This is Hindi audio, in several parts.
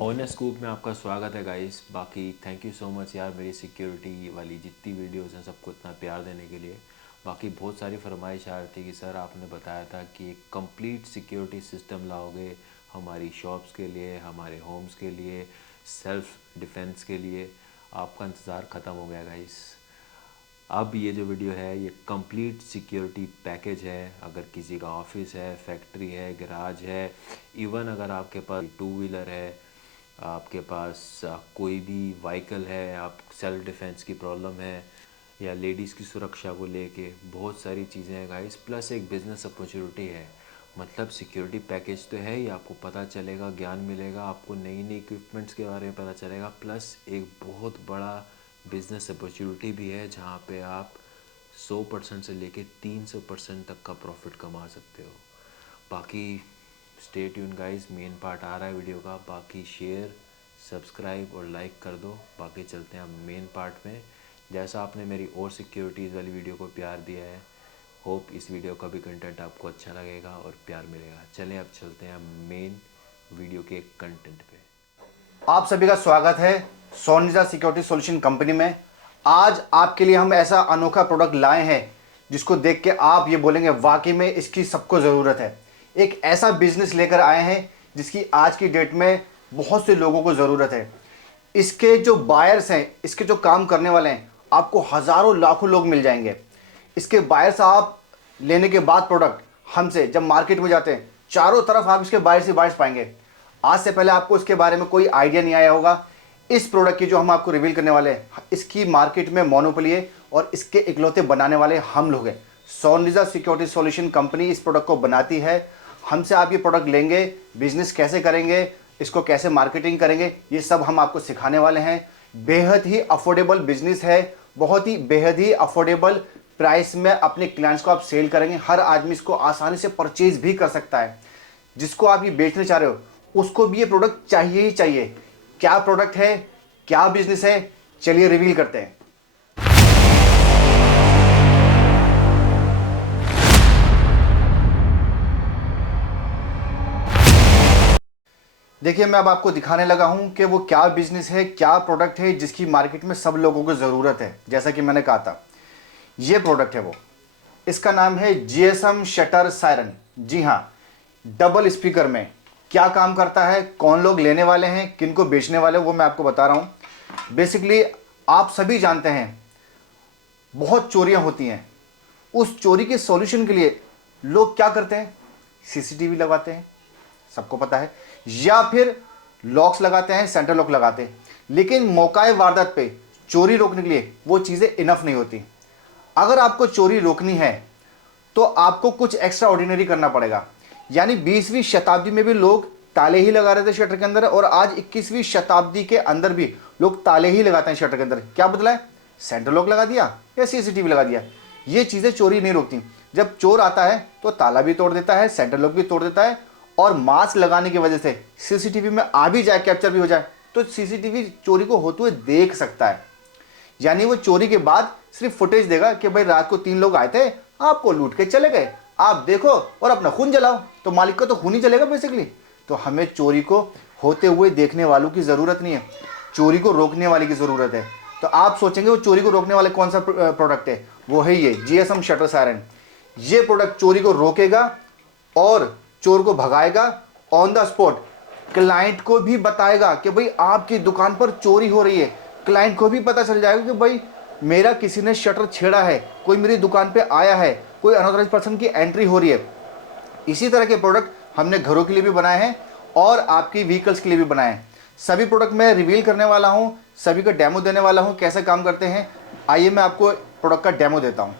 ऑनेस्ट स्कूप में आपका स्वागत है गाइस। बाकी थैंक यू सो मच यार, मेरी सिक्योरिटी वाली जितनी वीडियोस हैं सबको इतना प्यार देने के लिए। बाकी बहुत सारी फरमाइश आ रही थी कि सर आपने बताया था कि एक कंप्लीट सिक्योरिटी सिस्टम लाओगे हमारी शॉप्स के लिए, हमारे होम्स के लिए, सेल्फ डिफेंस के लिए। आपका इंतज़ार ख़त्म हो गया गाइस। अब ये जो वीडियो है ये कंप्लीट सिक्योरिटी पैकेज है। अगर किसी का ऑफिस है, फैक्ट्री है, गैराज है, इवन अगर आपके पास टू व्हीलर है, आपके पास कोई भी व्हीकल है, आप सेल्फ डिफेंस की प्रॉब्लम है या लेडीज़ की सुरक्षा को लेके बहुत सारी चीज़ें हैं गाइस। प्लस एक बिज़नेस अपॉर्चुनिटी है। मतलब सिक्योरिटी पैकेज तो है ही, आपको पता चलेगा, ज्ञान मिलेगा, आपको नई नई इक्विपमेंट्स के बारे में पता चलेगा। प्लस एक बहुत बड़ा बिज़नेस अपॉर्चुनिटी भी है जहाँ पे आप 100% से लेके 300% तक का प्रॉफिट कमा सकते हो। बाकी stay tune guys, main part आ रहा है वीडियो का। बाकी शेयर, सब्सक्राइब और लाइक कर दो। बाकी चलते हैं अब मेन पार्ट में। जैसा आपने मेरी और सिक्योरिटीज़ वाली वीडियो को प्यार दिया है, होप इस वीडियो का भी कंटेंट आपको अच्छा लगेगा और प्यार मिलेगा। चलें अब चलते हैं मेन वीडियो के कंटेंट पे। आप सभी का स्वागत है सोनिजा सिक्योरिटी सॉल्यूशन कंपनी में। आज आपके लिए हम ऐसा अनोखा प्रोडक्ट लाए हैं जिसको देख के आप ये बोलेंगे वाकई में इसकी सबको ज़रूरत है। एक ऐसा बिजनेस लेकर आए हैं जिसकी आज की डेट में बहुत से लोगों को ज़रूरत है। इसके जो बायर्स हैं, इसके जो काम करने वाले हैं, आपको हज़ारों लाखों लोग मिल जाएंगे। इसके बायर्स आप लेने के बाद प्रोडक्ट हमसे जब मार्केट में जाते हैं, चारों तरफ आप इसके बायर्स ही बायर्स पाएंगे। आज से पहले आपको इसके बारे में कोई आइडिया नहीं आया होगा। इस प्रोडक्ट की जो हम आपको रिवील करने वाले हैं, इसकी मार्केट में मोनोपोली है और इसके इकलौते बनाने वाले हम लोग हैं। सोनिजा सिक्योरिटी सॉल्यूशन कंपनी इस प्रोडक्ट को बनाती है। हमसे आप ये प्रोडक्ट लेंगे, बिजनेस कैसे करेंगे, इसको कैसे मार्केटिंग करेंगे, ये सब हम आपको सिखाने वाले हैं। बेहद ही अफोर्डेबल बिजनेस है, बहुत ही बेहद ही अफोर्डेबल प्राइस में अपने क्लाइंट्स को आप सेल करेंगे। हर आदमी इसको आसानी से परचेज भी कर सकता है। जिसको आप ये बेचने चाह रहे हो उसको भी ये प्रोडक्ट चाहिए ही चाहिए। क्या प्रोडक्ट है, क्या बिजनेस है, चलिए रिवील करते हैं। देखिए, मैं अब आपको दिखाने लगा हूं कि वो क्या बिजनेस है, क्या प्रोडक्ट है जिसकी मार्केट में सब लोगों को ज़रूरत है। जैसा कि मैंने कहा था, ये प्रोडक्ट है वो। इसका नाम है जीएसएम शटर सायरन। जी हाँ, डबल स्पीकर में क्या काम करता है, कौन लोग लेने वाले हैं, किन को बेचने वाले हैं, वो मैं आपको बता रहा हूं। बेसिकली आप सभी जानते हैं बहुत चोरियां होती हैं। उस चोरी के सॉल्यूशन के लिए लोग क्या करते हैं, सीसीटीवी लगाते हैं, सबको पता है, या फिर लॉक्स लगाते हैं, सेंटर लॉक लगाते हैं। लेकिन मौकाए वारदात पे चोरी रोकने के लिए वो चीज़ें इनफ नहीं होती। अगर आपको चोरी रोकनी है तो आपको कुछ एक्स्ट्रा ऑर्डिनरी करना पड़ेगा। यानी 20वीं शताब्दी में भी लोग ताले ही लगा रहे थे शटर के अंदर, और आज 21वीं शताब्दी के अंदर भी लोग ताले ही लगाते हैं शटर के अंदर। क्या बदला है, सेंटर लॉक लगा दिया या सीसीटीवी लगा दिया। ये चीज़ें चोरी नहीं रोकती। जब चोर आता है तो ताला भी तोड़ देता है, सेंटर लॉक भी तोड़ देता है, और मास्क लगाने की वजह से सीसीटीवी में आ भी जाए, कैप्चर भी हो जाए, तो सीसीटीवी चोरी को होते हुए देख सकता है। यानी वो चोरी के बाद सिर्फ फुटेज देगा कि भाई रात को 3 लोग आए थे, आपको लूट के चले गए, आप देखो और अपना खून जलाओ। तो मालिक का तो खून ही जलेगा बेसिकली। तो हमें चोरी को होते हुए देखने वालों की ज़रूरत नहीं है, चोरी को रोकने वाले की ज़रूरत है। तो आप सोचेंगे वो चोरी को रोकने वाले कौन सा प्रोडक्ट है, वो है ये जीएसएम शटर सायरन। ये प्रोडक्ट चोरी को रोकेगा और चोर को भगाएगा ऑन द स्पॉट। क्लाइंट को भी बताएगा कि भाई आपकी दुकान पर चोरी हो रही है। क्लाइंट को भी पता चल जाएगा कि भाई मेरा किसी ने शटर छेड़ा है, कोई मेरी दुकान पे आया है, कोई अनऑथराइज्ड पर्सन की एंट्री हो रही है। इसी तरह के प्रोडक्ट हमने घरों के लिए भी बनाए हैं और आपकी व्हीकल्स के लिए भी बनाए हैं। सभी प्रोडक्ट मैं रिवील करने वाला हूं, सभी का डेमो देने वाला हूं, कैसे काम करते हैं। आइए मैं आपको प्रोडक्ट का डेमो देता हूं।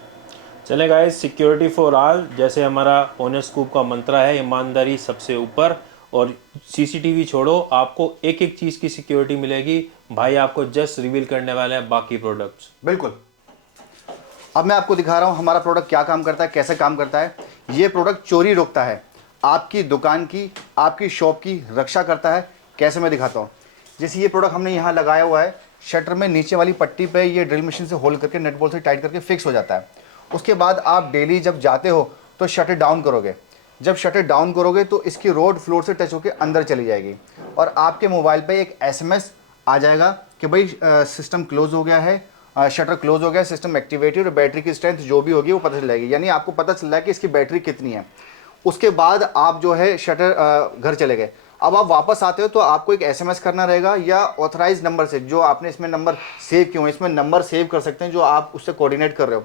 चले गाइस, सिक्योरिटी फॉर ऑल जैसे हमारा ऑनेस्ट स्कूप का मंत्र है, ईमानदारी सबसे ऊपर। और सीसीटीवी छोड़ो, आपको एक एक चीज़ की सिक्योरिटी मिलेगी। भाई आपको जस्ट रिवील करने वाले हैं बाकी प्रोडक्ट्स। बिल्कुल। अब मैं आपको दिखा रहा हूं हमारा प्रोडक्ट क्या काम करता है, कैसे काम करता है। ये प्रोडक्ट चोरी रोकता है, आपकी दुकान की, आपकी शॉप की रक्षा करता है। कैसे, मैं दिखाता हूं। जैसे ये प्रोडक्ट हमने यहाँ लगाया हुआ है, शटर में नीचे वाली पट्टी पे ये ड्रिल मशीन से होल्ड करके नेट बोल्ट से टाइट करके फिक्स हो जाता है। उसके बाद आप डेली जब जाते हो तो शटर डाउन करोगे, जब शटर डाउन करोगे तो इसकी रोड फ्लोर से टच होकर अंदर चली जाएगी और आपके मोबाइल पे एक एसएमएस आ जाएगा कि भाई सिस्टम क्लोज हो गया है, शटर क्लोज हो गया, सिस्टम एक्टिवेटेड, और बैटरी की स्ट्रेंथ जो भी होगी वो पता चल जाएगी। यानी आपको पता चल रहा है कि इसकी बैटरी कितनी है। उसके बाद आप जो है शटर घर चले गए, अब आप वापस आते हो तो आपको एक एसएमएस करना रहेगा या ऑथराइज नंबर से, जो आपने इसमें नंबर सेव किए हो, इसमें नंबर सेव कर सकते हैं जो आप उससे कोऑर्डिनेट कर रहे हो,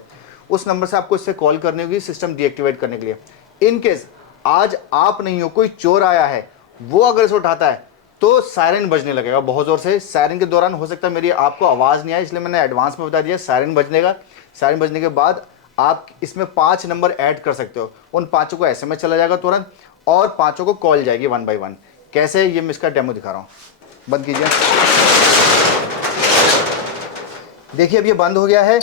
उस नंबर से आपको इससे कॉल करनी होगी सिस्टम डीएक्टिवेट करने के लिए। इन केस आज आप नहीं हो, कोई चोर आया है, वो अगर इसे उठाता है तो सायरन बजने लगेगा बहुत ज़ोर से। सायरन के दौरान हो सकता है मेरी आपको आवाज़ नहीं आए, इसलिए मैंने एडवांस में बता दिया। सायरन बजनेगा, सायरन बजने के बाद आप इसमें 5 नंबर ऐड कर सकते हो, उन 5 को एसएमएस चला जाएगा तुरंत और 5 को कॉल जाएगी 1 बाय 1। कैसे, ये मैं इसका डेमो दिखा रहा हूँ। बंद कीजिए। देखिए अब ये बंद हो गया है।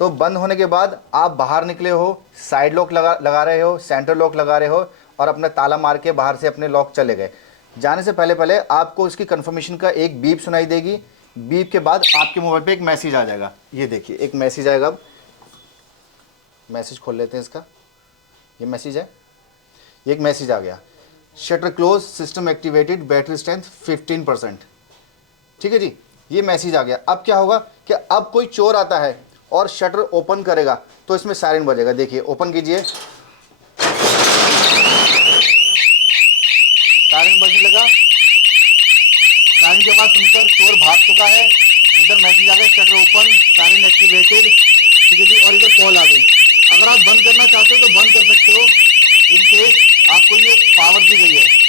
तो बंद होने के बाद आप बाहर निकले हो, साइड लॉक लगा रहे हो, सेंटर लॉक लगा रहे हो और अपना ताला मार के बाहर से अपने लॉक चले गए। जाने से पहले पहले आपको इसकी कंफर्मेशन का एक बीप सुनाई देगी। बीप के बाद आपके मोबाइल पे एक मैसेज आ जाएगा। ये देखिए एक मैसेज आएगा। अब मैसेज खोल लेते हैं इसका। ये मैसेज है, ये एक मैसेज आ गया, shutter close, system activated, battery strength 15%। ठीक है जी, ये मैसेज आ गया। अब क्या होगा कि अब कोई चोर आता है और शटर ओपन करेगा तो इसमें सायरन बजेगा। देखिए ओपन कीजिए, सायरन बजने लगा। सायरन की आवाज सुनकर चोर भाग चुका है। इधर मैसेज आ गया, शटर ओपन, सायरन एक्टिवेटेड। ठीक है जी, और इधर कॉल आ गई। अगर आप बंद करना चाहते हो तो बंद कर सकते हो, इन केस आपको ये पावर दी गई है।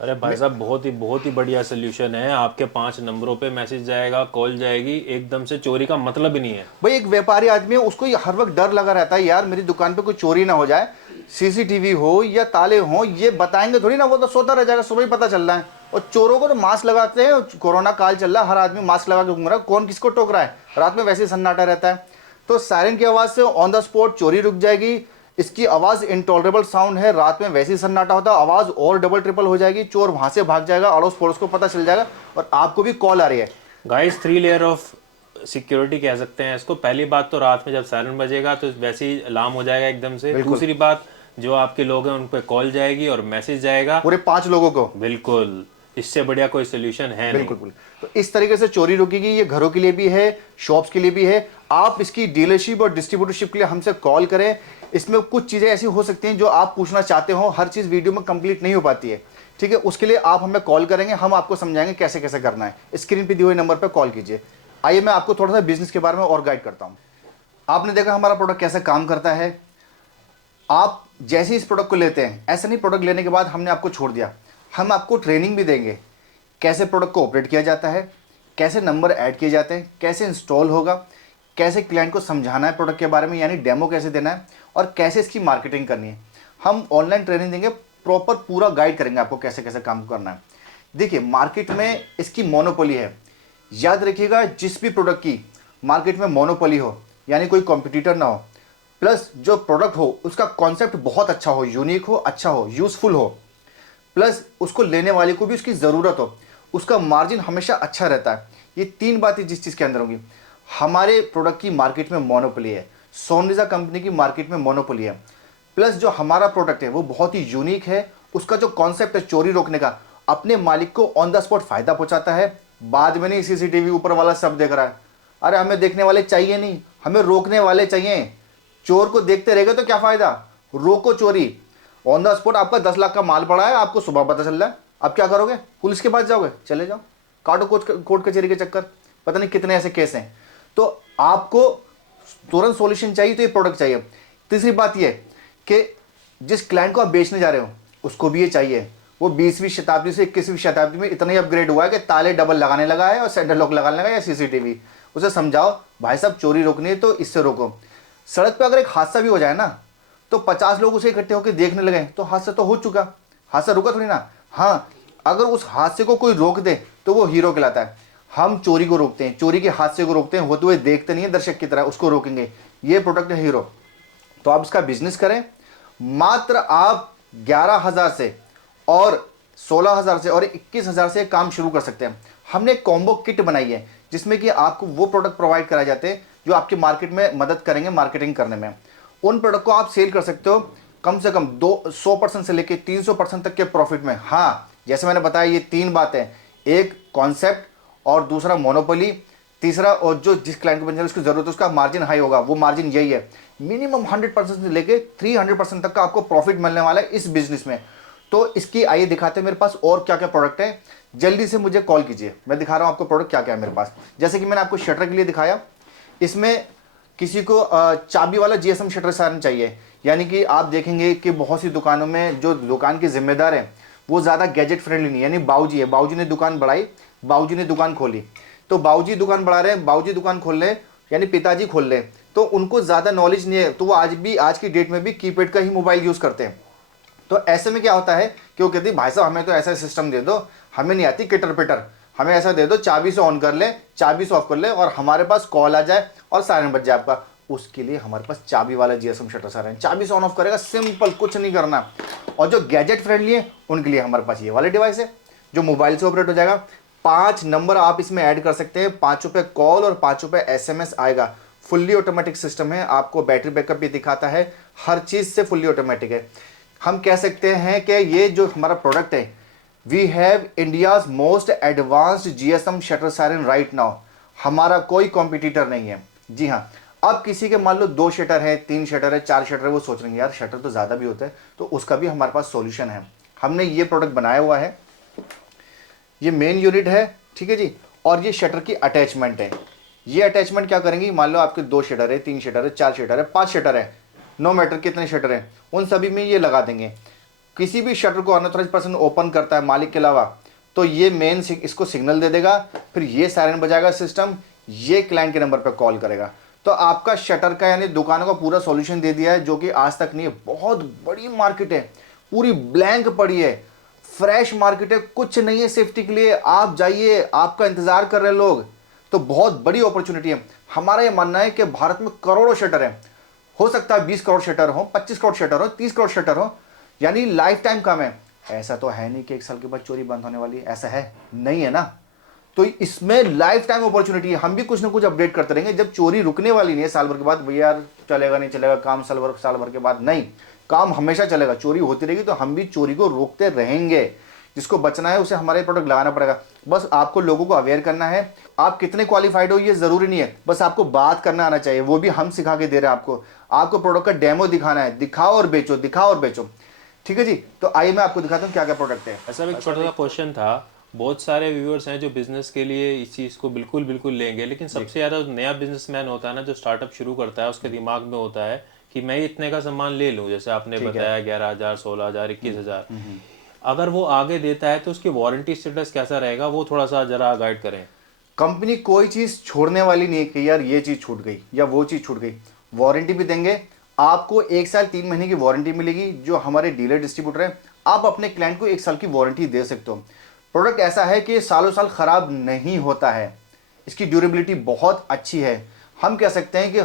अरे भाई साहब, बहुत ही बढ़िया सोल्यूशन है। आपके 5 नंबरों पे मैसेज जाएगा, कॉल जाएगी, एकदम से चोरी का मतलब ही नहीं है। भाई एक व्यापारी आदमी है, उसको हर वक्त डर लगा रहता है, यार मेरी दुकान पे कोई चोरी ना हो जाए, सीसीटीवी हो या ताले हो, ये बताएंगे थोड़ी ना, वो तो सोता रह जाएगा, सुबह ही पता चल रहा है। और चोरों को तो मास्क लगाते हैं, कोरोना काल चल रहा है, हर आदमी मास्क लगा के घूम रहा है, कौन किसको टोक रहा है, रात में वैसे ही सन्नाटा रहता है। तो सायरन की आवाज़ से ऑन द स्पॉट चोरी रुक जाएगी। इसकी आवाज़ इंटॉलरेबल साउंड है, रात में वैसे ही सन्नाटा होता है, आवाज़ और डबल ट्रिपल हो जाएगी, चोर वहाँ से भाग जाएगा, अड़ोस पड़ोस को पता चल जाएगा और आपको भी कॉल आ रही है। गाइस 3 लेयर ऑफ सिक्योरिटी कह सकते हैं इसको। पहली बात तो रात में जब सायरन बजेगा तो वैसे ही अलार्म हो जाएगा एकदम से। दूसरी बात, जो आपके लोग हैं उन पे कॉल जाएगी और मैसेज जाएगा पूरे 5 लोगों को। बिल्कुल, इससे बढ़िया कोई सोल्यूशन है बिल्कुल नहीं। तो इस तरीके से चोरी रुकेगी। ये घरों के लिए भी है, शॉप्स के लिए भी है। आप इसकी डीलरशिप और डिस्ट्रीब्यूटरशिप के लिए हमसे कॉल करें। इसमें कुछ चीज़ें ऐसी हो सकती हैं जो आप पूछना चाहते हो, हर चीज़ वीडियो में कंप्लीट नहीं हो पाती है। ठीक है, उसके लिए आप हमें कॉल करेंगे, हम आपको समझाएंगे कैसे कैसे करना है। स्क्रीन पे दिए हुए नंबर पर कॉल कीजिए। आइए मैं आपको थोड़ा सा बिजनेस के बारे में और गाइड करता हूँ। आपने देखा हमारा प्रोडक्ट कैसे काम करता है। आप जैसे इस प्रोडक्ट को लेते हैं, ऐसा नहीं प्रोडक्ट लेने के बाद हमने आपको छोड़ दिया, हम आपको ट्रेनिंग भी देंगे, कैसे प्रोडक्ट को ऑपरेट किया जाता है, कैसे नंबर ऐड किए जाते हैं, कैसे इंस्टॉल होगा, कैसे क्लाइंट को समझाना है प्रोडक्ट के बारे में, यानी डेमो कैसे देना है, और कैसे इसकी मार्केटिंग करनी है। हम ऑनलाइन ट्रेनिंग देंगे, प्रॉपर पूरा गाइड करेंगे आपको कैसे कैसे काम करना है। देखिए मार्केट में इसकी मोनोपोली है। याद रखिएगा, जिस भी प्रोडक्ट की मार्केट में मोनोपोली हो, यानी कोई कॉम्पिटिटर ना हो, प्लस जो प्रोडक्ट हो उसका कॉन्सेप्ट बहुत अच्छा हो, यूनिक हो, अच्छा हो, यूजफुल हो, प्लस उसको लेने वाले को भी उसकी ज़रूरत हो, उसका मार्जिन हमेशा अच्छा रहता है। ये 3 बातें जिस चीज़ के अंदर होंगी। हमारे प्रोडक्ट की मार्केट में मोनोपोली है, सोनिजा कंपनी की मार्केट में मोनोपोली है, प्लस जो हमारा प्रोडक्ट है वो बहुत ही यूनिक है। उसका जो कॉन्सेप्ट है चोरी रोकने का, अपने मालिक को ऑन द स्पॉट फ़ायदा पहुंचाता है। बाद में नहीं सीसीटीवी ऊपर वाला सब देख रहा है। अरे हमें देखने वाले चाहिए नहीं, हमें रोकने वाले चाहिए। चोर को देखते रहेगा तो क्या फ़ायदा, रोको चोरी। ऑन द स्पॉट आपका 10 लाख का माल पड़ा है, आपको सुबह पता चल रहा है, अब क्या करोगे, पुलिस के पास जाओगे, चले जाओ, काटो कोर्ट कचहरी के चक्कर, पता नहीं कितने ऐसे केस हैं। तो आपको तुरंत सॉल्यूशन चाहिए तो ये प्रोडक्ट चाहिए। तीसरी बात ये कि जिस क्लाइंट को आप बेचने जा रहे हो उसको भी ये चाहिए। वो 20वीं शताब्दी से 21वीं शताब्दी में इतना ही अपग्रेड हुआ है कि ताले डबल लगाने लगा है और सेंटर लॉक लगाने लगा या सीसीटीवी। उसे समझाओ भाई साहब चोरी रोकनी है तो इससे रोको। सड़क पे अगर एक हादसा भी हो जाए ना तो 50 लोग उसे इकट्ठे होकर देखने लगे तो हादसा तो हो चुका, हादसा रुका थोड़ी ना। हाँ, अगर उस हादसे को कोई रोक दे तो वो हीरो कहलाता है। हम चोरी को रोकते हैं, चोरी के हादसे को रोकते हैं, होते हुए देखते नहीं है दर्शक की तरह, उसको रोकेंगे। ये प्रोडक्ट है हीरो। तो आप इसका बिजनेस करें। मात्र आप 11,000 से और 16,000 से और 21,000 से काम शुरू कर सकते हैं। हमने एक कॉम्बो किट बनाई है जिसमें कि आपको वो प्रोडक्ट प्रोवाइड कराए जाते हैं जो आपकी मार्केट में मदद करेंगे मार्केटिंग करने में। उन प्रोडक्ट को आप सेल कर सकते हो कम से कम 200% से लेके 300% तक के प्रॉफिट में। हाँ, जैसे मैंने बताया ये 3 बातें, एक कॉन्सेप्ट, और दूसरा मोनोपोली, तीसरा और जो जिस क्लाइंट को बन जाए उसकी जरूरत है उसका मार्जिन हाई होगा। वो मार्जिन यही है, मिनिमम 100% से लेके 300% तक का आपको प्रॉफिट मिलने वाला है इस बिजनेस में। तो इसकी आइए दिखाते हैं मेरे पास और क्या क्या प्रोडक्ट है। जल्दी से मुझे कॉल कीजिए, मैं दिखा रहा हूं आपको प्रोडक्ट क्या क्या है मेरे पास। जैसे कि मैंने आपको शटर के लिए दिखाया, इसमें किसी को चाबी वाला जीएसएम शटर सारन चाहिए, यानी कि आप देखेंगे कि बहुत सी दुकानों में जो दुकान के जिम्मेदार हैं वो ज़्यादा गैजेट फ्रेंडली नहीं, यानी बाबूजी है, बाबूजी ने दुकान बढ़ाई, बाबूजी ने दुकान खोली, तो बाबूजी दुकान बढ़ा रहे हैं, बाबूजी दुकान खोल रहे हैं, यानी पिताजी खोल रहे हैं, तो उनको ज़्यादा नॉलेज नहीं है, तो वो आज की डेट में भी कीपैड का ही मोबाइल यूज़ करते हैं। तो ऐसे में क्या होता है कि वो कहती है भाई साहब हमें तो ऐसा सिस्टम दे दो, हमें नहीं आती किटर पिटर, हमें ऐसा दे दो चाबी से ऑन कर ले, चाबी से ऑफ कर ले और हमारे पास कॉल आ जाए और सायरन बज जाए आपका। उसके लिए हमारे पास चाबी वाला जीएसएम शटर सायरन, चाबी से ऑन ऑफ करेगा, सिंपल, कुछ नहीं करना। और जो गैजेट फ्रेंडली है उनके लिए हमारे पास ये वाले डिवाइस है जो मोबाइल से ऑपरेट हो जाएगा। 5 नंबर आप इसमें ऐड कर सकते हैं, 5 रुपये कॉल और 5 रुपये एसएमएस आएगा। फुल्ली ऑटोमेटिक सिस्टम है, आपको बैटरी बैकअप भी दिखाता है, हर चीज़ से फुल्ली ऑटोमेटिक है। हम कह सकते हैं कि ये जो हमारा प्रोडक्ट है, we have India's most advanced GSM shutter siren right now. हमारा कोई कॉम्पिटिटर नहीं है। जी हाँ, अब किसी के मान लो 2 शटर है, 3 शटर है, 4 शटर है, वो सोच रहे हैं यार शटर तो ज़्यादा भी होता है, तो उसका भी हमारे पास सॉल्यूशन है। हमने ये प्रोडक्ट बनाया हुआ है, ये मेन यूनिट है, ठीक है जी, और ये शटर की अटैचमेंट है। ये अटैचमेंट क्या करेंगी, मान लो आपके 2 शटर है, 3 शटर है, 4 शटर है, 5 शटर है, नो मैटर कितने शटर हैं, उन सभी में ये लगा देंगे। किसी भी शटर को अनऑथराइज्ड पर्सन ओपन करता है मालिक के अलावा, तो ये मेन इसको सिग्नल दे देगा, फिर ये सायरन बजाएगा सिस्टम, ये क्लाइंट के नंबर पर कॉल करेगा। तो आपका शटर का यानी दुकानों का पूरा सॉल्यूशन दे दिया है, जो कि आज तक नहीं है। बहुत बड़ी मार्केट है, पूरी ब्लैंक पड़ी है, फ्रेश मार्केट है, कुछ नहीं है सेफ्टी के लिए। आप जाइए, आपका इंतजार कर रहे हैं लोग, तो बहुत बड़ी अपॉर्चुनिटी है। हमारा ये मानना है कि भारत में करोड़ों शटर है, हो सकता है 20 करोड़ शटर हो, 25 करोड़ शटर हो, 30 करोड़ शटर हो, यानी लाइफ टाइम कम है। ऐसा तो है नहीं कि 1 साल के बाद चोरी बंद होने वाली है, ऐसा है नहीं है ना। तो इसमें लाइफ टाइम अपॉर्चुनिटी है, हम भी कुछ ना कुछ अपडेट करते रहेंगे। जब चोरी रुकने वाली नहीं है साल भर के बाद, भैया यार चलेगा नहीं चलेगा काम साल भर के बाद, नहीं, काम हमेशा चलेगा, चोरी होती रहेगी, तो हम भी चोरी को रोकते रहेंगे। जिसको बचना है उसे हमारे प्रोडक्ट लगाना पड़ेगा। बस आपको लोगों को अवेयर करना है। आप कितने क्वालिफाइड हो ये जरूरी नहीं है, बस आपको बात करना आना चाहिए, वो भी हम सिखा के दे रहे हैं आपको। आपको प्रोडक्ट का डेमो दिखाना है, दिखाओ और बेचो, दिखाओ और बेचो, ठीक है जी। तो आइए मैं आपको दिखाता हूँ क्या क्या प्रोडक्ट है। ऐसा एक छोटा सा क्वेश्चन था, बहुत सारे व्यूअर्स हैं जो बिजनेस के लिए इस चीज़ को बिल्कुल बिल्कुल लेंगे, लेकिन सबसे ज़्यादा नया बिजनेसमैन होता है ना, जो स्टार्टअप शुरू करता है, उसके दिमाग में होता है कि मैं इतने का सामान ले लूँ, जैसे आपने बताया 11,000, 16,000, 21,000। अगर वो आगे देता है तो उसकी वारंटी स्टेटस कैसा रहेगा, वो थोड़ा सा जरा गाइड करें। कंपनी कोई चीज़ छोड़ने वाली नहीं है कि यार ये चीज़ छूट गई या वो चीज़ छूट गई। वारंटी भी देंगे आपको, 1 साल 3 महीने की वारंटी मिलेगी। जो हमारे डीलर डिस्ट्रीब्यूटर है, आप अपने क्लाइंट को 1 साल की वारंटी दे सकते हो। प्रोडक्ट ऐसा है कि सालों साल ख़राब नहीं होता है, इसकी ड्यूरेबिलिटी बहुत अच्छी है। हम कह सकते हैं कि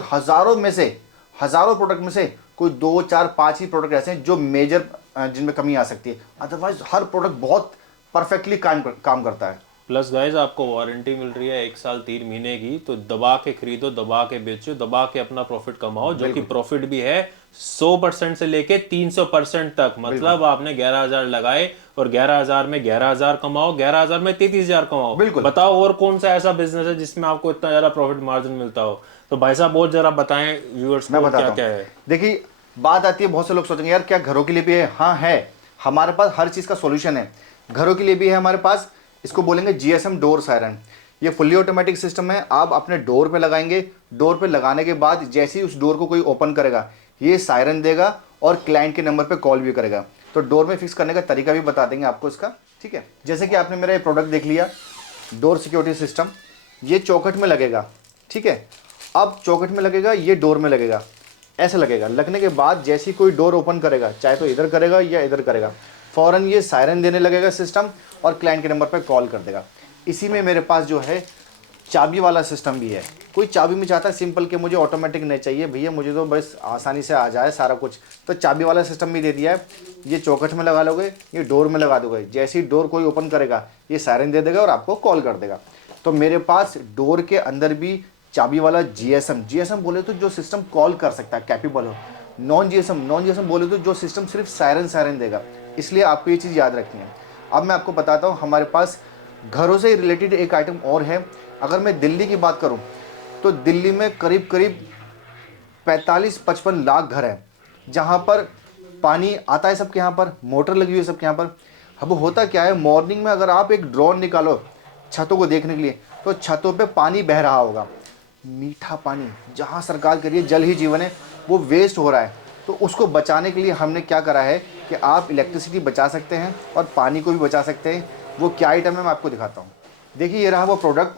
हज़ारों प्रोडक्ट में से कोई 2, 4, 5 ही प्रोडक्ट ऐसे हैं जो मेजर जिनमें कमी आ सकती है, अदरवाइज हर प्रोडक्ट बहुत परफेक्टली काम करता है। प्लस गाइज आपको वारंटी मिल रही है 1 साल 3 महीने की, तो दबा के खरीदो, दबा के बेचो, दबा के अपना प्रॉफिट कमाओ, जो कि प्रॉफिट भी है 100% से लेके 300% तक। मतलब आपने 11,000 लगाए और 11,000 में 11,000 कमाओ, 11,000 में 33,000 कमाओ। बिल्कुल। बताओ और कौन सा ऐसा बिजनेस है जिसमें आपको इतना ज्यादा प्रॉफिट मार्जिन मिलता हो। तो भाई साहब बहुत जरा बताएं व्यूअर्स को क्या क्या है। देखिए बात आती है, बहुत से लोग सोचेंगे यार क्या घरों के लिए भी है। हाँ है, हमारे पास हर चीज़ का सॉल्यूशन है, घरों के लिए भी है हमारे पास। इसको बोलेंगे जीएसएम डोर सायरन। ये फुल्ली ऑटोमेटिक सिस्टम है, आप अपने डोर पे लगाएंगे, डोर पे लगाने के बाद जैसे ही उस डोर को कोई ओपन करेगा ये सायरन देगा और क्लाइंट के नंबर पे कॉल भी करेगा। तो डोर में फिक्स करने का तरीका भी बता देंगे आपको इसका, ठीक है। जैसे कि आपने मेरा ये प्रोडक्ट देख लिया, डोर सिक्योरिटी सिस्टम, ये चौखट में लगेगा, ठीक है। अब चौखट में लगेगा, ये डोर में लगेगा, ऐसे लगेगा। लगने के बाद जैसे ही कोई डोर ओपन करेगा, चाहे तो इधर करेगा या इधर करेगा, फ़ौरन ये सायरन देने लगेगा सिस्टम और क्लाइंट के नंबर पर कॉल कर देगा। इसी में मेरे पास जो है चाबी वाला सिस्टम भी है। कोई चाबी में चाहता है सिंपल कि मुझे ऑटोमेटिक नहीं चाहिए भैया, मुझे तो बस आसानी से आ जाए सारा कुछ, तो चाबी वाला सिस्टम भी दे दिया है। ये चौखट में लगा लोगे, ये डोर में लगा दोगे, जैसे ही डोर कोई ओपन करेगा ये सायरन दे देगा और आपको कॉल कर देगा। तो मेरे पास डोर के अंदर भी चाबी वाला जीएसएम, जीएसएम बोले तो जो सिस्टम कॉल कर सकता है, कैपेबल हो। नॉन जीएसएम, नॉन जीएसएम बोले तो जो सिस्टम सिर्फ सायरन सायरन देगा। इसलिए आपको ये चीज़ याद रखनी है। अब मैं आपको बताता हूँ, हमारे पास घरों से रिलेटेड एक आइटम और है। अगर मैं दिल्ली की बात करूँ तो दिल्ली में करीब करीब 45-55 लाख घर हैं जहाँ पर पानी आता है सबके यहाँ पर, मोटर लगी हुई है सबके यहाँ पर। अब होता क्या है, मॉर्निंग में अगर आप एक ड्रोन निकालो छतों को देखने के लिए तो छतों पे पानी बह रहा होगा, मीठा पानी, जहाँ सरकार कह रही है जल ही जीवन है, वो वेस्ट हो रहा है। तो उसको बचाने के लिए हमने क्या करा है कि आप इलेक्ट्रिसिटी बचा सकते हैं और पानी को भी बचा सकते हैं। वो क्या आइटम है मैं आपको दिखाता हूँ। देखिए ये रहा वो प्रोडक्ट,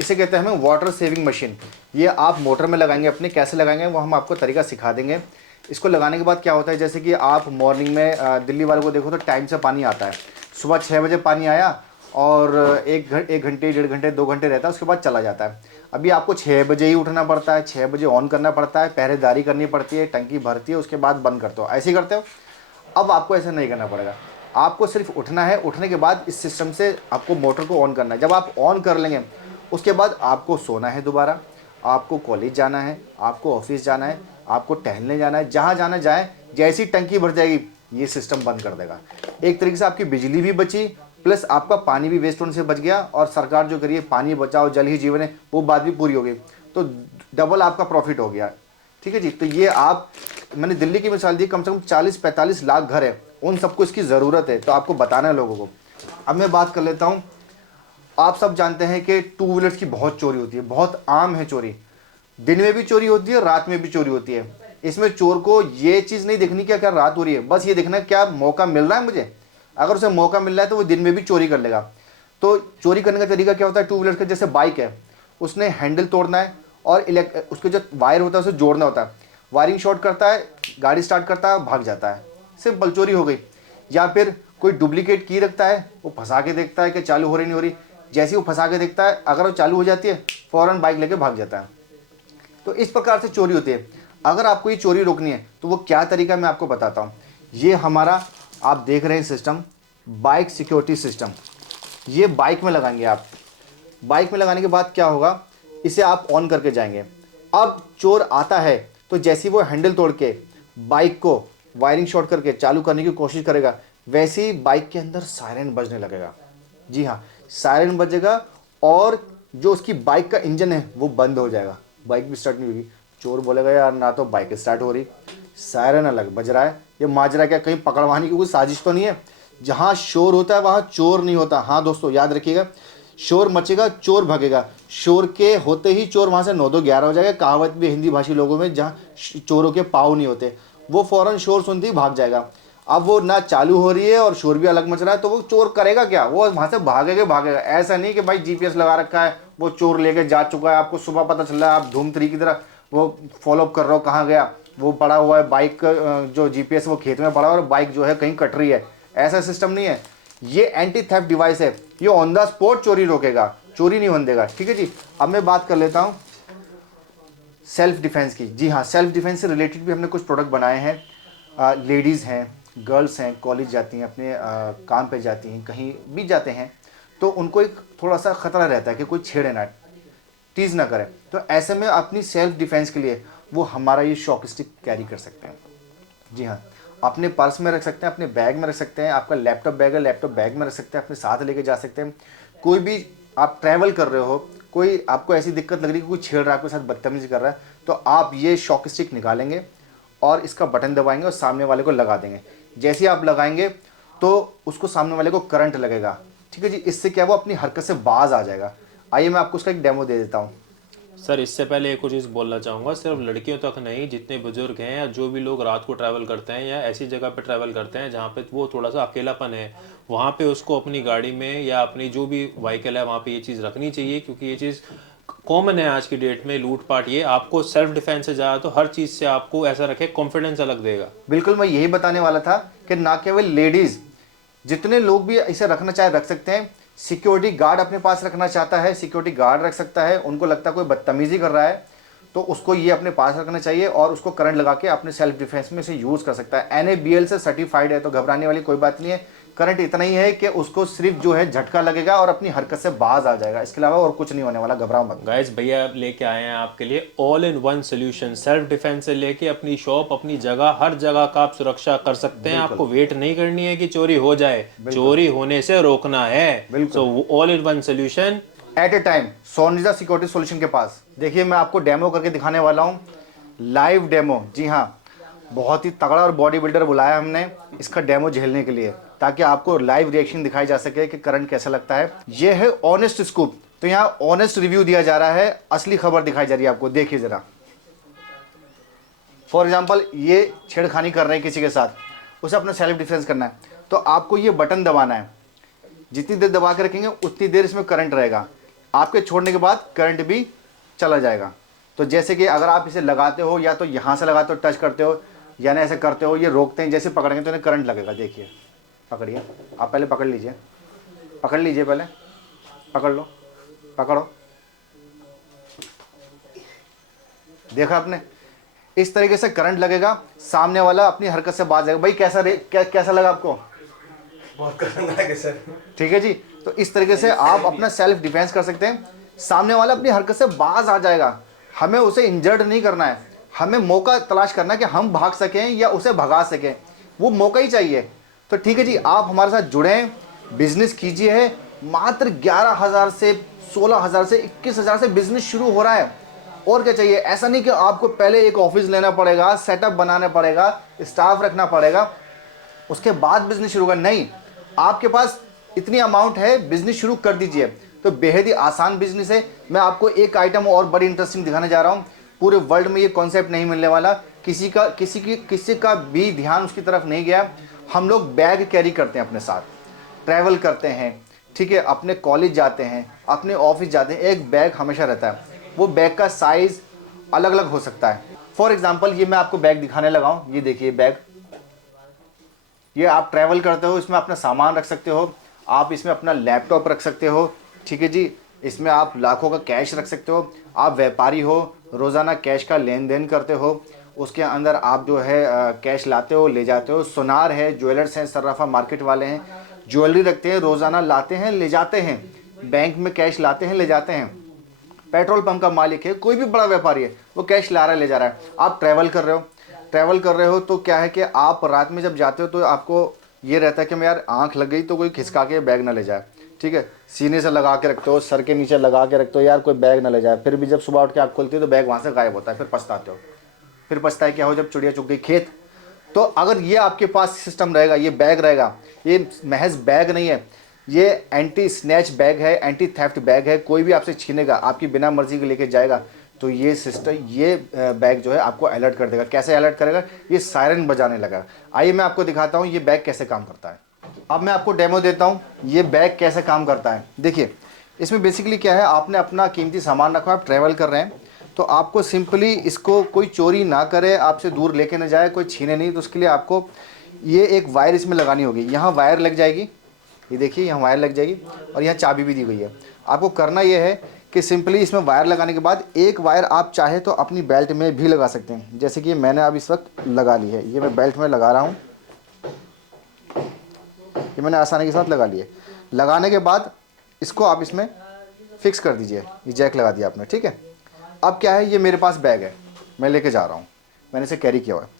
इसे कहते हैं हमें वाटर सेविंग मशीन। ये आप मोटर में लगाएंगे अपने, कैसे लगाएंगे वो हम आपको तरीका सिखा देंगे। इसको लगाने के बाद क्या होता है, जैसे कि आप मॉर्निंग में दिल्ली वालों को देखो तो टाइम से पानी आता है। सुबह 6 बजे पानी आया और एक घंटे 1.5 घंटे 2 घंटे रहता है, उसके बाद चला जाता है। अभी आपको 6 बजे ही उठना पड़ता है, 6 बजे ऑन करना पड़ता है, पहरेदारी करनी पड़ती है, टंकी भरती है, उसके बाद बंद करते हो, ऐसे ही करते हो। अब आपको ऐसा नहीं करना पड़ेगा, आपको सिर्फ उठना है, उठने के बाद इस सिस्टम से आपको मोटर को ऑन करना है। जब आप ऑन कर लेंगे उसके बाद आपको सोना है, दोबारा आपको कॉलेज जाना है, आपको ऑफिस जाना है, आपको टहलने जाना है, जहाँ जाना जाए, जैसी टंकी भर जाएगी ये सिस्टम बंद कर देगा। एक तरीके से आपकी बिजली भी बची, प्लस आपका पानी भी वेस्ट होने से बच गया, और सरकार जो करिए पानी बचाओ जल ही जीवन है वो बात भी पूरी हो गई, तो डबल आपका प्रॉफिट हो गया। ठीक है जी। तो ये आप, मैंने दिल्ली की मिसाल दी, कम से कम 40-45 लाख घर है, उन सबको इसकी ज़रूरत है, तो आपको बताना है लोगों को। अब मैं बात कर लेता हूँ, आप सब जानते हैं कि टू व्हीलर्स की बहुत चोरी होती है, बहुत आम है चोरी। दिन में भी चोरी होती है, रात में भी चोरी होती है। इसमें चोर को ये चीज़ नहीं देखनी क्या क्या रात हो रही है, बस ये देखना क्या मौका मिल रहा है मुझे। अगर उसे मौका मिल रहा है तो वो दिन में भी चोरी कर लेगा। तो चोरी करने का तरीका क्या होता है, टू व्हीलर का जैसे बाइक है, उसने हैंडल तोड़ना है और उसके जो वायर होता है उसे जोड़ना होता है, वायरिंग शॉर्ट करता है, गाड़ी स्टार्ट करता है, भाग जाता है, सिंपल चोरी हो गई। या फिर कोई डुप्लीकेट की रखता है, वो फंसा के देखता है कि चालू हो रही नहीं हो रही, जैसे ही वो फंसा के देखता है अगर वो चालू हो जाती है फ़ौरन बाइक लेके भाग जाता है। तो इस प्रकार से चोरी होती है। अगर आपको ये चोरी रोकनी है तो वो क्या तरीका मैं आपको बताता हूँ। ये हमारा आप देख रहे हैं सिस्टम, बाइक सिक्योरिटी सिस्टम, ये बाइक में लगाएंगे आप। बाइक में लगाने के बाद क्या होगा, इसे आप ऑन करके जाएंगे। अब चोर आता है तो जैसे ही वो हैंडल तोड़ के बाइक को वायरिंग शॉर्ट करके चालू करने की कोशिश करेगा, वैसे ही बाइक के अंदर सायरन बजने लगेगा। जी हाँ, सायरन बजेगा और जो उसकी बाइक का इंजन है वो बंद हो जाएगा, बाइक भी स्टार्ट नहीं होगी। चोर बोलेगा यार ना तो बाइक स्टार्ट हो रही, सायरन अलग बज रहा है, ये माजरा क्या कहीं पकड़वाने की कोई साजिश तो नहीं है। जहाँ शोर होता है वहाँ चोर नहीं होता। हाँ दोस्तों याद रखिएगा, शोर मचेगा चोर भगेगा, शोर के होते ही चोर वहाँ से 9-2-11 हो जाएगा। कहावत भी हिंदी भाषी लोगों में, जहाँ चोरों के पाँव नहीं होते, वो फ़ौरन शोर सुनते ही भाग जाएगा। अब वो ना चालू हो रही है और शोर भी अलग मच रहा है, तो वो चोर करेगा क्या, वो वहाँ से भागेगा। ऐसा नहीं कि भाई जीपीएस लगा रखा है, वो चोर लेके जा चुका है, आपको सुबह पता चल रहा है, आप धूमतरी की तरह वो फॉलोअप कर रहे हो कहाँ गया, वो पड़ा हुआ है बाइक जो जीपीएस वो खेत में पड़ा है और बाइक जो है कहीं कट रही है। ऐसा सिस्टम नहीं है, ये एंटी थेफ्ट डिवाइस है, ये ऑन द स्पॉट चोरी रोकेगा, चोरी नहीं होने देगा। ठीक है जी। अब मैं बात कर लेता हूँ सेल्फ डिफेंस की। जी हाँ, सेल्फ डिफेंस से रिलेटेड भी हमने कुछ प्रोडक्ट बनाए हैं। लेडीज़ हैं, गर्ल्स हैं, कॉलेज जाती हैं, अपने काम पे जाती हैं, कहीं भी जाते हैं, तो उनको एक थोड़ा सा ख़तरा रहता है कि कोई छेड़े ना, टीज़ ना करे। तो ऐसे में अपनी सेल्फ डिफेंस के लिए वो हमारा ये शॉक स्टिक कैरी कर सकते हैं। जी हाँ, अपने पर्स में रख सकते हैं, अपने बैग में रख सकते हैं, आपका लैपटॉप बैग है लैपटॉप बैग में रख सकते हैं, अपने साथ लेके जा सकते हैं। कोई भी आप ट्रैवल कर रहे हो, कोई आपको ऐसी दिक्कत लग रही है कि कोई छेड़ रहा है, आपके साथ बदतमीजी कर रहा है, तो आप ये शॉक स्टिक निकालेंगे और इसका बटन दबाएंगे और सामने वाले को लगा देंगे। जैसे ही आप लगाएंगे तो उसको सामने वाले को करंट लगेगा। ठीक है जी। इससे क्या वो अपनी हरकत से बाज आ जाएगा। आइए मैं आपको उसका एक डेमो दे देता हूँ। सर इससे पहले एक और चीज़ बोलना चाहूँगा, सिर्फ लड़कियों तक नहीं, जितने बुजुर्ग हैं या जो भी लोग रात को ट्रैवल करते हैं या ऐसी जगह पे ट्रैवल करते हैं जहाँ पे वो थोड़ा सा अकेलापन है, वहाँ पे उसको अपनी गाड़ी में या अपनी जो भी व्हीकल है वहाँ पे ये चीज़ रखनी चाहिए, क्योंकि ये चीज़ कॉमन है आज की डेट में, लूटपाट। ये आपको सेल्फ डिफेंस से ज़्यादा तो हर चीज़ से आपको ऐसा रखे कॉन्फिडेंस अलग देगा। बिल्कुल, मैं यही बताने वाला था कि ना केवल लेडीज़, जितने लोग भी इसे रखना चाहे रख सकते हैं। सिक्योरिटी गार्ड अपने पास रखना चाहता है, सिक्योरिटी गार्ड रख सकता है। उनको लगता है कोई बदतमीजी कर रहा है तो उसको ये अपने पास रखना चाहिए और उसको करंट लगा के अपने सेल्फ डिफेंस में इसे यूज़ कर सकता है। NABL से सर्टिफाइड है, तो घबराने वाली कोई बात नहीं है। करंट इतना ही है कि उसको सिर्फ जो है झटका लगेगा और अपनी हरकत से बाज आ जाएगा, इसके अलावा और कुछ नहीं होने वाला, घबराओ मत। गाइस भैया लेके आए हैं आपके लिए all in one solution, self defence से लेके अपनी शॉप, अपनी जगह, हर जगह का आप सुरक्षा कर सकते हैं। आपको वेट नहीं करनी है कि चोरी हो जाए, चोरी होने से रोकना है। So all in one solution at a time सोनिजा सिक्योरिटी सॉल्यूशन के पास। देखिए मैं आपको डेमो करके दिखाने वाला हूँ, लाइव डेमो। जी हाँ, बहुत ही तगड़ा और बॉडी बिल्डर बुलाया हमने इसका डेमो झेलने के लिए, ताकि आपको लाइव रिएक्शन दिखाई जा सके कि करंट कैसा लगता है। ये है ऑनेस्ट स्कूप, तो यहाँ ऑनेस्ट रिव्यू दिया जा रहा है, असली खबर दिखाई जा रही है आपको। देखिए जरा, फॉर एग्जाम्पल ये छेड़खानी कर रहे हैं किसी के साथ, उसे अपना सेल्फ डिफेंस करना है, तो आपको ये बटन दबाना है। जितनी देर दबा के रखेंगे उतनी देर इसमें करंट रहेगा, आपके छोड़ने के बाद करंट भी चला जाएगा। तो जैसे कि अगर आप इसे लगाते हो, या तो यहाँ से लगाते हो, टच करते हो, यानी ऐसे करते हो, ये रोकते हैं, जैसे पकड़ेंगे तो इन्हें करंट लगेगा। देखिए पकड़िए, आप पहले पकड़ लीजिए, पकड़ लीजिए, पहले पकड़ लो, पकड़ो, देखा आपने, इस तरीके से करंट लगेगा, सामने वाला अपनी हरकत से बाज जाएगा। भाई कैसा लगा आपको? बहुत खतरनाक है सर। ठीक है जी, तो इस तरीके से आप अपना सेल्फ डिफेंस कर सकते हैं। सामने वाला अपनी हरकत से बाज आ जाएगा, हमें उसे इंजर्ड नहीं करना है, हमें मौका तलाश करना है कि हम भाग सकें या उसे भगा सकें, वो मौका ही चाहिए। तो ठीक है जी, आप हमारे साथ जुड़ें, बिजनेस कीजिए। मात्र 11,000 से 16,000 से 21,000 से बिजनेस शुरू हो रहा है। और क्या चाहिए? ऐसा नहीं कि आपको पहले एक ऑफिस लेना पड़ेगा, सेटअप बनाना पड़ेगा, स्टाफ रखना पड़ेगा, उसके बाद बिजनेस शुरू करना। नहीं, आपके पास इतनी अमाउंट है, बिजनेस शुरू कर दीजिए। तो बेहद ही आसान बिजनेस है। मैं आपको एक आइटम और बड़ी इंटरेस्टिंग दिखाने जा रहा हूँ। पूरे वर्ल्ड में ये कॉन्सेप्ट नहीं मिलने वाला, किसी का भी ध्यान उसकी तरफ नहीं गया। हम लोग बैग कैरी करते हैं अपने साथ, ट्रैवल करते हैं, ठीक है, अपने कॉलेज जाते हैं, अपने ऑफिस जाते हैं, एक बैग हमेशा रहता है। वो बैग का साइज़ अलग अलग हो सकता है। फॉर एग्जाम्पल ये मैं आपको बैग दिखाने लगा हूँ, ये देखिए बैग, ये आप ट्रैवल करते हो, इसमें अपना सामान रख सकते हो, आप इसमें अपना लैपटॉप रख सकते हो, ठीक है जी, इसमें आप लाखों का कैश रख सकते हो। आप व्यापारी हो, रोज़ाना कैश का लेन देन करते हो, उसके अंदर आप जो है कैश लाते हो, ले जाते हो। सोनार है, ज्वेलर्स हैं, सर्राफा मार्केट वाले हैं, ज्वेलरी रखते हैं, रोज़ाना लाते हैं, ले जाते हैं, बैंक में कैश लाते हैं, ले जाते हैं। पेट्रोल पंप का मालिक है, कोई भी बड़ा व्यापारी है, वो कैश ला रहा है, ले जा रहा है। आप ट्रैवल कर रहे हो, तो क्या है कि आप रात में जब जाते हो तो आपको ये रहता है कि मैं यार आंख लग गई तो कोई खिसका के बैग ना ले जाए, ठीक है, सीने से लगा के रखते हो, सर के नीचे लगा के रखते हो, यार कोई बैग ना ले जाए। फिर भी जब सुबह उठ के आप खोलते हो तो बैग वहाँ से गायब होता है, फिर पछताते हो। फिर पछताए क्या हो? जब चिड़िया चुग गई खेत। तो अगर ये आपके पास सिस्टम रहेगा, ये बैग रहेगा, ये महज बैग नहीं है, ये एंटी स्नैच बैग है, एंटी थेफ्ट बैग है। कोई भी आपसे छीनेगा, आपकी बिना मर्जी के लेके जाएगा, तो ये सिस्टम, ये बैग जो है आपको अलर्ट कर देगा। कैसे अलर्ट करेगा? ये सायरन बजाने लगा। आइए मैं आपको दिखाता हूँ ये बैग कैसे काम करता है। अब मैं आपको डेमो देता हूँ ये बैग कैसे काम करता है। देखिए इसमें बेसिकली क्या है, आपने अपना कीमती सामान रखा, आप ट्रैवल कर रहे हैं, तो आपको सिंपली इसको कोई चोरी ना करे, आपसे दूर लेके ना जाए, कोई छीने नहीं, तो उसके लिए आपको ये एक वायर इसमें लगानी होगी। यहाँ वायर लग जाएगी, ये देखिए यहाँ वायर लग जाएगी, और यहाँ चाबी भी दी गई है। आपको करना ये है कि सिंपली इसमें वायर लगाने के बाद एक वायर आप चाहे तो अपनी बेल्ट में भी लगा सकते हैं, जैसे कि मैंने अब इस वक्त लगा ली है, ये मैं बेल्ट में लगा रहा हूँ, ये मैंने आसानी के साथ लगा लिए। लगाने के बाद इसको आप इसमें फिक्स कर दीजिए, ये जैक लगा दिया आपने, ठीक है। अब क्या है, ये मेरे पास बैग है, मैं लेके जा रहा हूँ, मैंने इसे कैरी किया हुआ है।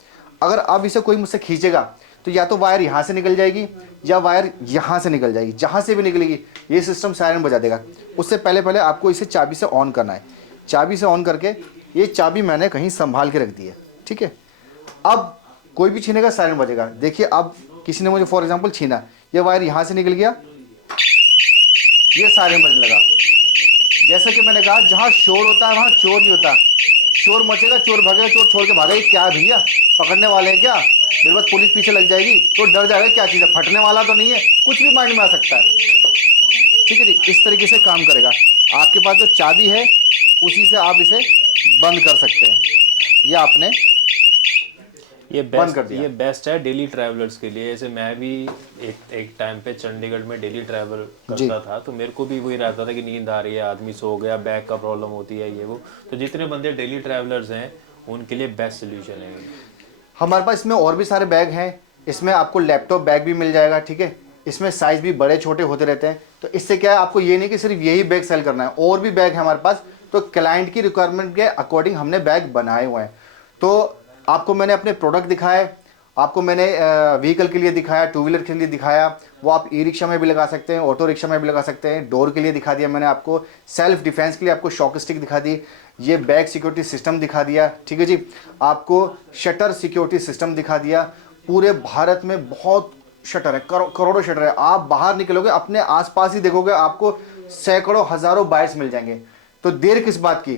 अगर अब इसे कोई मुझसे खींचेगा तो या तो वायर यहाँ से निकल जाएगी या वायर यहाँ से निकल जाएगी, जहाँ से भी निकलेगी ये सिस्टम सायरन बजा देगा। उससे पहले आपको इसे चाबी से ऑन करना है। चाबी से ऑन करके, ये चाबी मैंने कहीं संभाल के रख दी है, ठीक है। अब कोई भी छीनेगा सायरन बजेगा। देखिए अब किसी ने मुझे फॉर एग्जाम्पल छीना, ये वायर यहाँ से निकल गया, ये सायरन बजने लगा। जैसा कि मैंने कहा, जहाँ शोर होता है वहाँ चोर नहीं होता। शोर मचेगा, चोर भागेगा, चोर छोड़ के भागेगा। क्या भैया पकड़ने वाले हैं क्या? मेरे पास पुलिस पीछे लग जाएगी तो डर जाएगा, क्या चीज़ है, फटने वाला तो नहीं है, कुछ भी माइंड में आ सकता है, ठीक है जी। इस तरीके से काम करेगा। आपके पास जो चाबी है उसी से आप इसे बंद कर सकते हैं। ये आपने ये बंद कर बेस्ट दिया। ये बेस्ट है डेली ट्रैवलर्स के लिए। जैसे मैं भी एक टाइम पे चंडीगढ़ में डेली ट्रैवल जी। करता था, तो मेरे को भी वही रहता था कि नींद आ रही है, आदमी सो गया, बैक का प्रॉब्लम होती है, ये वो। तो जितने बंदे डेली ट्रैवलर्स हैं उनके लिए बेस्ट सोल्यूशन है ये। हमारे पास इसमें और भी सारे बैग हैं। इसमें आपको लैपटॉप बैग भी मिल जाएगा, ठीक है। इसमें साइज़ भी बड़े छोटे होते रहते हैं। तो इससे क्या है, आपको ये नहीं कि सिर्फ यही बैग सेल करना है, और भी बैग है हमारे पास। तो क्लाइंट की रिक्वायरमेंट के अकॉर्डिंग हमने बैग बनाए हुए हैं। तो आपको मैंने अपने प्रोडक्ट दिखाए, आपको मैंने व्हीकल के लिए दिखाया, टू व्हीलर के लिए दिखाया। वो आप ई रिक्शा में भी लगा सकते हैं, ऑटो रिक्शा में भी लगा सकते हैं। डोर के लिए दिखा दिया मैंने आपको, सेल्फ डिफेंस के लिए आपको शॉक स्टिक दिखा दी, ये बैग सिक्योरिटी सिस्टम दिखा दिया, ठीक है जी। आपको शटर सिक्योरिटी सिस्टम दिखा दिया। पूरे भारत में बहुत शटर है, करोड़ों शटर है। आप बाहर निकलोगे, अपने आसपास ही देखोगे, आपको सैकड़ों हज़ारों बाइट्स मिल जाएंगे। तो देर किस बात की,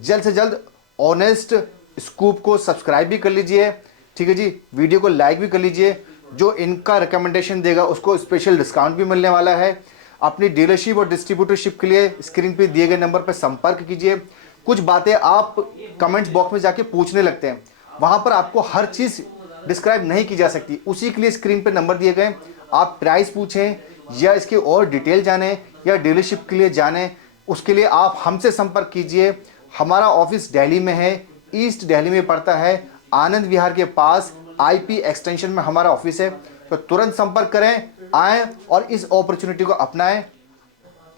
जल्द से जल्द ऑनेस्ट स्कूप को सब्सक्राइब भी कर लीजिए, ठीक है जी। वीडियो को लाइक भी कर लीजिए। जो इनका रिकमेंडेशन देगा उसको स्पेशल डिस्काउंट भी मिलने वाला है। अपनी डीलरशिप और डिस्ट्रीब्यूटरशिप के लिए स्क्रीन पे दिए गए नंबर पर संपर्क कीजिए। कुछ बातें आप कमेंट्स बॉक्स में जाके पूछने लगते हैं, वहां पर आपको हर चीज़ डिस्क्राइब नहीं की जा सकती, उसी के लिए स्क्रीन पे नंबर दिए गए। आप प्राइस पूछें या इसकी और डिटेल जाने या डीलरशिप के लिए जाने, उसके लिए आप हमसे संपर्क कीजिए। हमारा ऑफिस दिल्ली में है, ईस्ट दिल्ली में पड़ता है, आनंद विहार के पास आईपी एक्सटेंशन में हमारा ऑफिस है। तो तुरंत संपर्क करें, आएँ और इस अपॉर्चुनिटी को अपनाएं।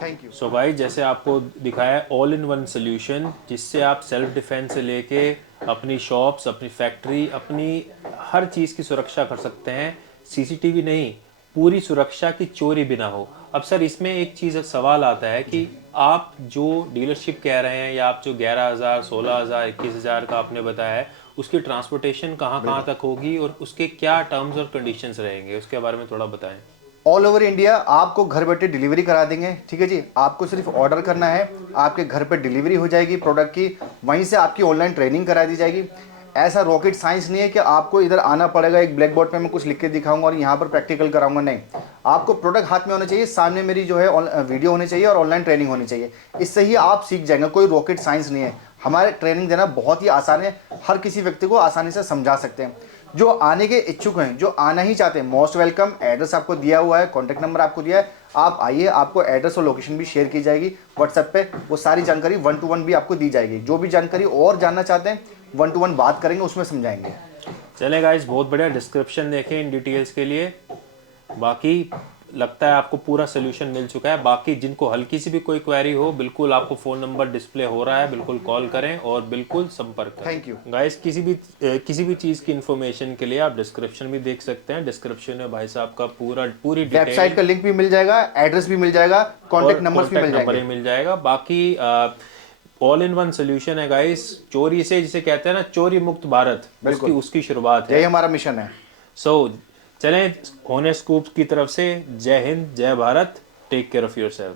Thank you. सो भाई, जैसे आपको दिखाया ऑल इन वन सोल्यूशन, जिससे आप सेल्फ डिफेंस से लेके अपनी शॉप्स, अपनी फैक्ट्री, अपनी हर चीज़ की सुरक्षा कर सकते हैं। सीसीटीवी नहीं, पूरी सुरक्षा की चोरी भी ना हो। अब सर इसमें एक चीज़ सवाल आता है कि आप जो डीलरशिप कह रहे हैं, या आप जो 11,000, 16,000, 21,000 का आपने बताया है, उसकी ट्रांसपोर्टेशन कहाँ तक होगी और उसके क्या टर्म्स और कंडीशंस रहेंगे, उसके बारे में थोड़ा बताएं। ऑल ओवर इंडिया आपको घर बैठे डिलीवरी करा देंगे, ठीक है जी। आपको सिर्फ ऑर्डर करना है, आपके घर पे डिलीवरी हो जाएगी प्रोडक्ट की, वहीं से आपकी ऑनलाइन ट्रेनिंग करा दी जाएगी। ऐसा रॉकेट साइंस नहीं है कि आपको इधर आना पड़ेगा, एक ब्लैक बोर्ड पे मैं कुछ लिख के दिखाऊंगा और यहाँ पर प्रैक्टिकल कराऊंगा, नहीं। आपको प्रोडक्ट हाथ में होना चाहिए, सामने मेरी जो है वीडियो होनी चाहिए और ऑनलाइन ट्रेनिंग होनी चाहिए। इससे ही आप सीख जाएंगे, कोई रॉकेट साइंस नहीं है। हमारे ट्रेनिंग देना बहुत ही आसान है, हर किसी व्यक्ति को आसानी से समझा सकते हैं। जो आने के इच्छुक हैं, जो आना ही चाहते हैं, मोस्ट वेलकम। एड्रेस आपको दिया हुआ है, कॉन्टैक्ट नंबर आपको दिया है, आप आइए। आपको एड्रेस और लोकेशन भी शेयर की जाएगी व्हाट्सएप पे। वो सारी जानकारी 1 to 1 भी आपको दी जाएगी। जो भी जानकारी और जानना चाहते हैं 1 to 1 बात करेंगे, उसमें समझाएंगे। चले गाइस, बहुत बढ़िया। डिस्क्रिप्शन देखें इन डिटेल्स के लिए। बाकी लगता है आपको पूरा सोल्यूशन मिल चुका है। बाकी जिनको हल्की सी भी कोई क्वेरी हो, बिल्कुल आपको फ़ोन नंबर डिस्प्ले हो रहा है, बिल्कुल कॉल करें और बिल्कुल संपर्क करें। थैंक यू गाइस, किसी भी चीज़ की इन्फॉर्मेशन के लिए आप डिस्क्रिप्शन भी देख सकते हैं। डिस्क्रिप्शन में भाई साहब का पूरी वेबसाइट का लिंक भी मिल जाएगा, एड्रेस भी मिल जाएगा, कॉन्टैक्ट नंबर भी मिल जाएगा। बाकी ऑल इन वन सोल्यूशन है गाइस। चोरी से, जिसे कहते हैं ना, चोरी मुक्त भारत, उसकी शुरुआत है। यही हमारा मिशन है। सो चलें, होने स्कूप की तरफ से जय हिंद, जय Bharat. Take care of yourself.